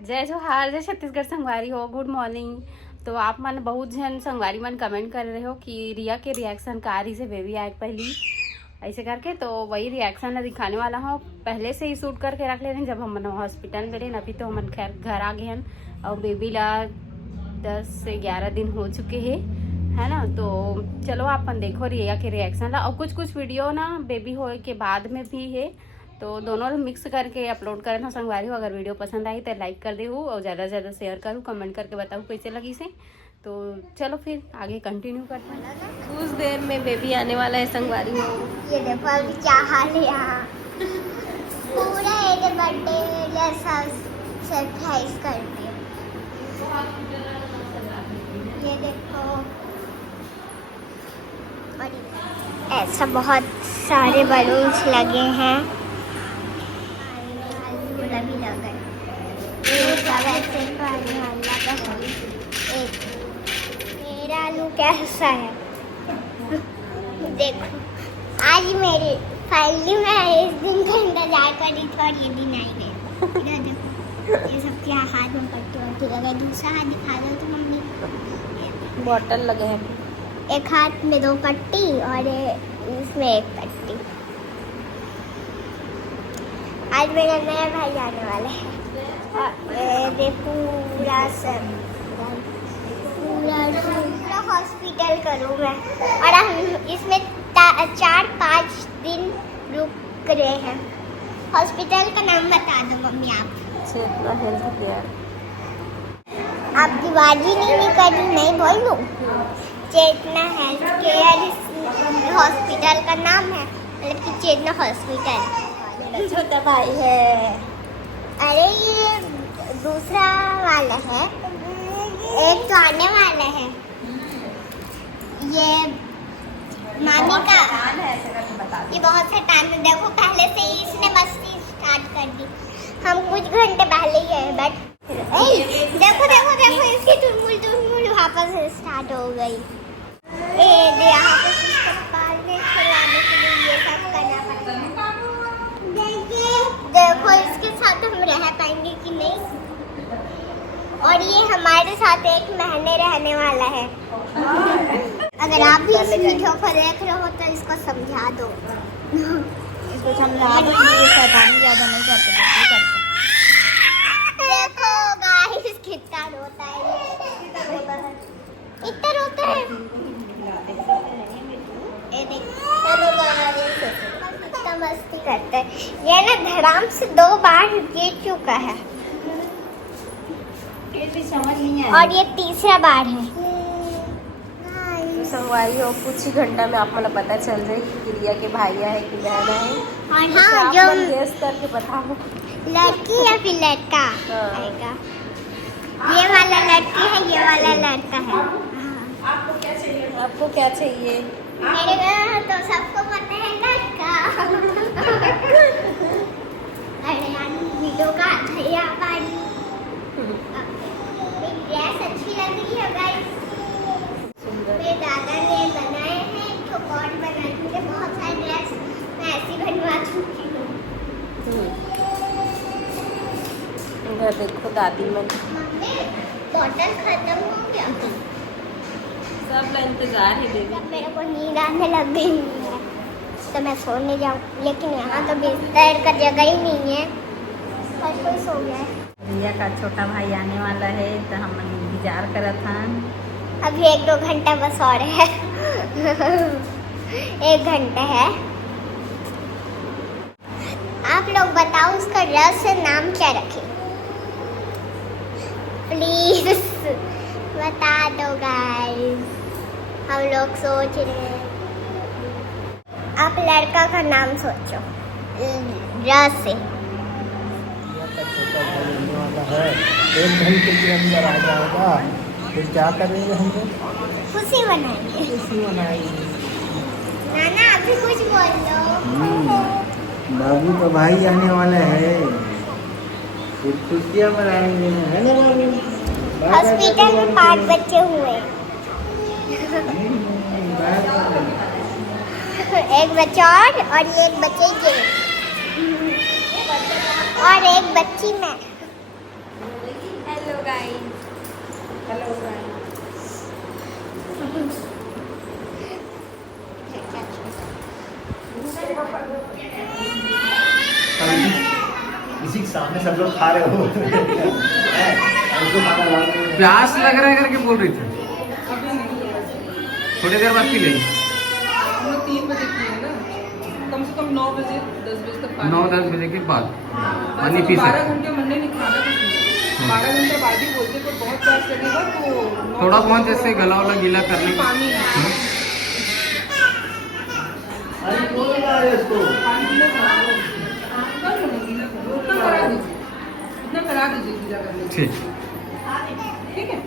जय जोहार, जय छत्तीसगढ़ संगवारी हो। Good morning. तो आप मन बहुत जन संगवारी मन कमेंट कर रहे हो कि रिया के रिएक्शन कारी से बेबी आए पहली ऐसे करके, तो वही रिएक्शन ला दिखाने वाला हूँ। पहले से ही शूट करके रख ले रहे जब हम हॉस्पिटल में रहे, अभी तो हम खैर घर आ गए हैं और बेबी ला 10 से 11 दिन हो चुके हैं, है ना। तो चलो अपन देखो रिया के रिएक्शन ला। और कुछ वीडियो ना बेबी हो के बाद में भी है, तो दोनों मिक्स करके अपलोड करे था संगवारी हो। अगर वीडियो पसंद आई तो लाइक कर दे और ज़्यादा से ज़्यादा शेयर करूँ, कमेंट करके बताऊँ कैसे लगी से। तो चलो फिर आगे कंटिन्यू करते हैं। कुछ देर में बेबी आने वाला है संगवारी हो। ये देखो अभी क्या हाल है यहाँ। पूरा एक बर्थडे जैसा सरप्राइज कर दिया। ये देखो और ऐसा बहुत सारे बलून्स लगे हैं। भी लगे मेरा आलू कैसा है देखो। आज मेरी फाइनली मैं इस दिन का इंतजार कर रही थी और ये दिन आई गया। देखो ये सब क्या हाथ में पट्टी लगे। दूसरा हाथ दिखा दो तो मम्मी। बॉटल लगे हैं, एक हाथ में 2 पट्टी और इसमें 1 पट्टी। आज मेरा नया भाई आने वाला है और ये पूरा सब पूरा हॉस्पिटल करूँ मैं। और हम इसमें 4-5 दिन रुक रहे हैं। हॉस्पिटल का नाम बता दो मम्मी आप। चेतना हेल्थ केयर। आप दिवाली नहीं करी, नहीं बोल दूँ। चेतना हेल्थ केयर हॉस्पिटल का नाम है, मतलब कि चेतना हॉस्पिटल। छोटा भाई है। अरे ये दूसरा वाला है, एक तो आने वाला है। ये मामी का ये बहुत सा टाइम है। देखो पहले से ही इसने मस्ती स्टार्ट कर दी। हम कुछ घंटे पहले ही है बट देखो देखो देखो इसकी तुलमुल वापस स्टार्ट हो गई। यहाँ पे इसको पालने खिलाने के लिए ये सब करना पड़ेगा। देखो इसके साथ हम रह पाएंगे कि नहीं। और ये हमारे साथ 1 महीने रहने वाला है। अगर आप भी इस वीडियो को देख रहे हो तो इसको समझा दो। इसको समझा दो कि ये शैतानी ज़्यादा नहीं करते। देखो गाइस कितना रोता है, इतना रोता है। ये देखो कितना मस्ती करता है। ये ना धड़ाम से 2 बार गिर चुका है समझ नहीं आया। और ये तीसरा बार है। तो संगवारी हो कुछ ही घंटा में आप मतलब पता चल जाए कि रिया के भैया है कि बहना है। और तो हाँ आप जो मन गेस करके बताओ लड़की या फिर लड़का आएगा। ये वाला लड़की है, ये वाला लड़का है। आपको क्या चाहिए? मेरे घर तो सबको पता है लड़का। अरे यार वीडियो का भैया पारी ड्रेस अच्छी लग रही है गाइस। मेरे दादा ने बनाए हैं एक कॉर्ड बनाए। मुझे बहुत सारे ड्रेस मैं ऐसी बनवा चुकी हूँ। इधर देखो दादी में मम्मी बॉटल खत्म हो गया। सब ला इंतजार ही देगी। जब मेरे को नींद आने लग गई है तो मैं सोने जाऊँ, लेकिन यहाँ तो बिस्तर का जगह ही नहीं है। हर कोई सो गया है। रिया का छोटा भाई आने वाला है तो हम इंतजार कर था। अभी 1-2 घंटा बस और है। 1 घंटा है। आप लोग बताओ उसका रहस्य नाम क्या रखें, प्लीज बता दो गाइस। हम लोग सोच रहे हैं। आप लड़का का नाम सोचो रस से। छोटा भाई होने वाला है, 1 घंटे के अंदर आ जाएगा। फिर क्या करेंगे हम लोग? खुशी मनाएंगे। खुशी मनाएंगे। नाना अभी कुछ बोल दो। बाबू का भाई आने वाला है, फिर खुशियाँ मनाएंगे, है ना बाबू? हॉस्पिटल में 5 बच्चे हुए। एक बच्चा और ये एक बच्चे के और एक बच्ची मैं। गाइस। Hello guys. इसी के सामने सब लोग खा रहे हो। प्यास लग रहा है करके बोल रही थी। थोड़ी देर बाद पी लेंगे। हम लोग 3 बजे पिए ना, कम से कम 9 बजे 10 बजे तक 9-10 बजे के बाद पानी पी 12 सकते। घंटे मंडे नहीं खाना कुछ नहीं, 12 घंटे बाद ही बोलते तो बहुत प्यास लगेगा तो 9 थोड़ा बहुत जैसे गला वाला गीला कर लेंगे। पानी अरे कौन लगा रहे इसको? पानी पीना कर लो ना, गीला कर लो, उतना करा दीजिए, इतना करा दीजिए गीला कर लो। ठीक। ठीक है।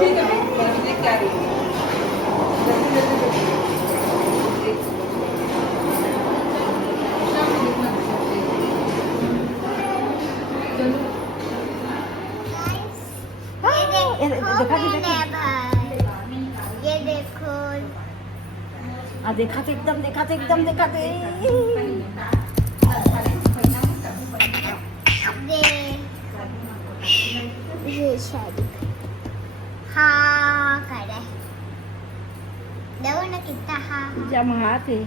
ठीक है, मैं देख के आ रही हूँ। ये देखो देखा थे एकदम ये शादी हाँ करे देखो ना कितना हाँ जमा थे।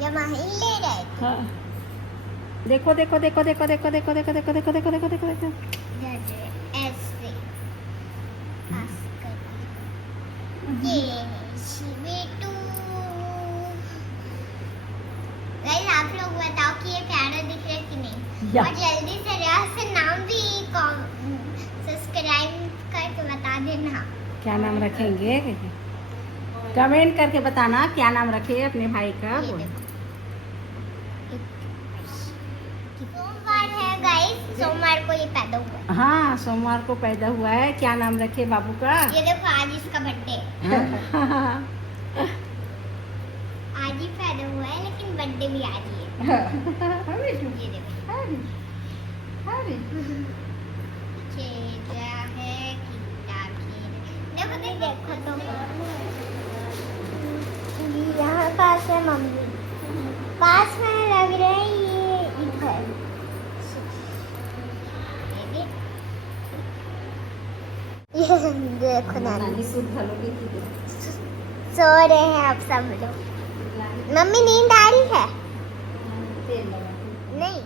जमा ही ले रहे हाँ देखो देखो देखो देखो देखो देखो देखो देखो देखो देखो देखो देखो देखो ऐसे पास कर ये शिवेटू गाइस आप लोग बताओ कि ये प्यारा दिख रहा है कि नहीं या। और जल्दी से रिया से नाम भी सब्सक्राइब करके बता देना क्या नाम रखेंगे? कमेंट करके बताना क्या नाम रखे अपने भाई का। ये देखो सोमवार है गाइस, सोमवार को ये पैदा हुआ है। हाँ सोमवार को पैदा हुआ है। क्या नाम रखे बाबू का? ये देखो आज इसका बर्थडे आज ही पैदा हुआ है लेकिन बर्थडे भी आज ही है। ये देखो खेला है कितना खेल देखो तो यहाँ पास है मम्मी पास में लग रहा है ये इधर ये देखो नानी सो रहे हैं आप सब लोग। मम्मी नींद आ रही है? नहीं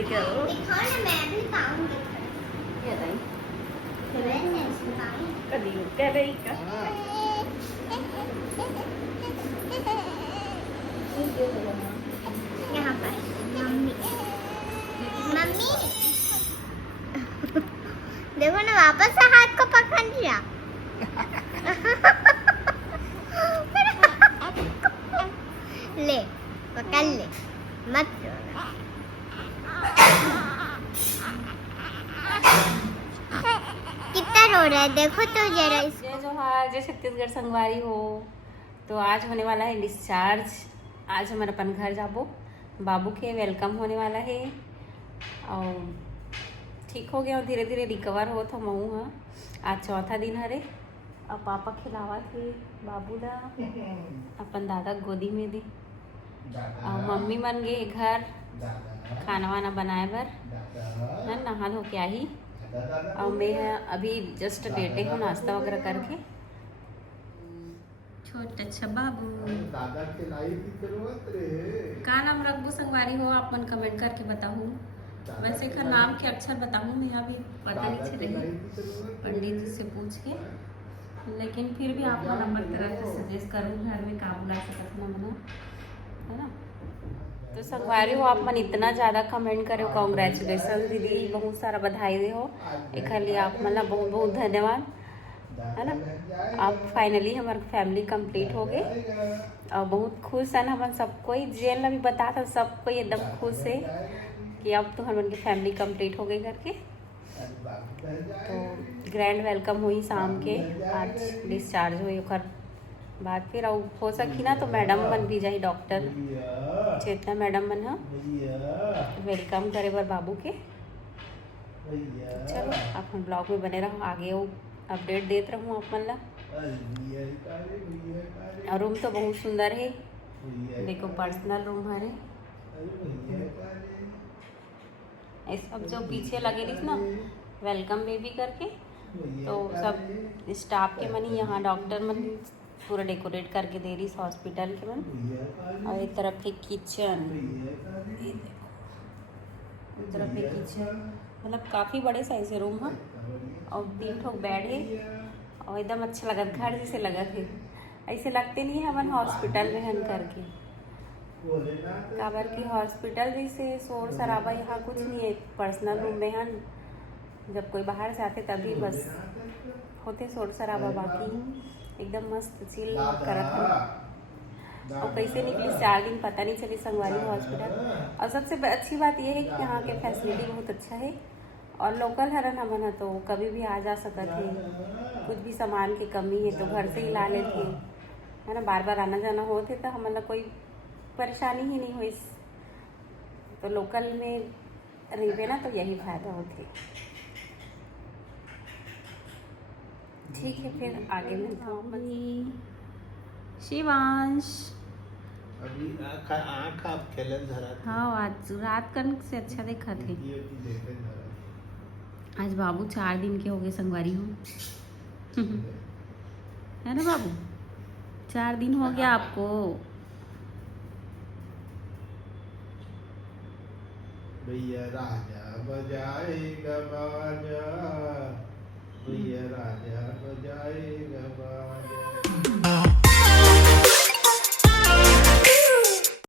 दिखाओ ना मैं भी पाऊंगी यहाँ पर मम्मी मम्मी देखो ना वापस से हाथ को पकड़ लिया ले पकड़ ले मत रोना। कितना रो रहा है देखो तो जरा इसको। जय जोहार, जय छत्तीसगढ़ संगवारी हो। तो आज होने वाला है डिस्चार्ज। आज हमारे अपन घर जाबो बाबू के वेलकम होने वाला है और ठीक हो गया धीरे धीरे रिकवर हो तो महू हाँ आज चौथा दिन हरे। अब पापा खिलावा थे बाबू ला अपन दादा गोदी में दे और मम्मी मन गए घर खाना वाना बनाए बर है नहा धो के आई और मैं अभी जस्ट लेटे हूँ नाश्ता वगैरह करके। छोटा अच्छा बाबू दादा खिलाई की जरूरत रे। का नाम रखबू संगवारी हो आप मन कमेंट करके बताऊँ। वैसे का नाम के अक्षर बताऊँ मैं अभी पता नहीं चल रही पंडित जी से पूछ के, लेकिन फिर भी आप नंबर तरह से सजेस्ट करूँ घर में का बुला सकत ना बना है ना। तो संगवारी हो आप मन इतना ज़्यादा कमेंट करे कॉन्ग्रेचुलेसन दीदी बहुत सारा बधाई दे हो एक लिए आप मन बहुत बहुत धन्यवाद। है ना। अब फाइनली हमारी फैमिली कंप्लीट हो गई और बहुत खुश है ना हम सब कोई। जेल अभी बता था सब कोई एकदम खुश है कि अब तो हम उनकी फैमिली कंप्लीट हो गई करके। तो ग्रैंड वेलकम हुई शाम के, आज डिस्चार्ज हुई ओकर बाद फिर और हो सकी ना तो मैडम मन भी जाई, डॉक्टर चेतना मैडम मन हा वेलकम करे बर बाबू के। चलो आप हम ब्लॉग में बने रहो, आगे वो अपडेट देते रहूँ आप मन ला। और रूम तो बहुत सुंदर है, देखो पर्सनल रूम है। ये सब जो पीछे लगे रही ना वेलकम बेबी करके, तो सब स्टाफ के मन यहाँ डॉक्टर मन पूरा डेकोरेट करके दे रही हॉस्पिटल के मन। और एक तरफ है किचन, ये देखो एक तरफ है किचन, मतलब काफ़ी बड़े साइज से रूम है। और 3 ठो बेड है और एकदम अच्छा लगा, घर जैसे लगा थे, ऐसे लगते नहीं है अपन हॉस्पिटल में हन करके। काबर की हॉस्पिटल जैसे शोर शराबा यहाँ कुछ नहीं है, पर्सनल रूम में हन जब कोई बाहर से आते तभी बस होते शोर शराबा, बाकी एकदम मस्त चिल करत है। और कैसे निकली 4 दिन पता नहीं चली संगवारी हॉस्पिटल। और सबसे अच्छी बात यह है कि यहाँ के फैसिलिटी बहुत अच्छा है और लोकल हरन हमन है तो कभी भी आ जा सकते हैं। कुछ भी सामान की कमी है तो घर से ही ला लेते है ना, बार बार आना जाना होते तो हमारा कोई परेशानी ही नहीं हुई। तो लोकल में रहे ना तो यही फायदा होते। ठीक है फिर आगे मिलता हूँ। शिवांश अभी आँख आप खेलन धरा थे। हाँ आज रात कन से अच्छा देखा थे। ये देखे धरा। आज बाबू 4 दिन के हो गए संगवारी हूँ है ना बाबू, 4 दिन हो गया आपको। भैया राजा बजाएगा बाजा, भैया राजा बजाएगा बाजा।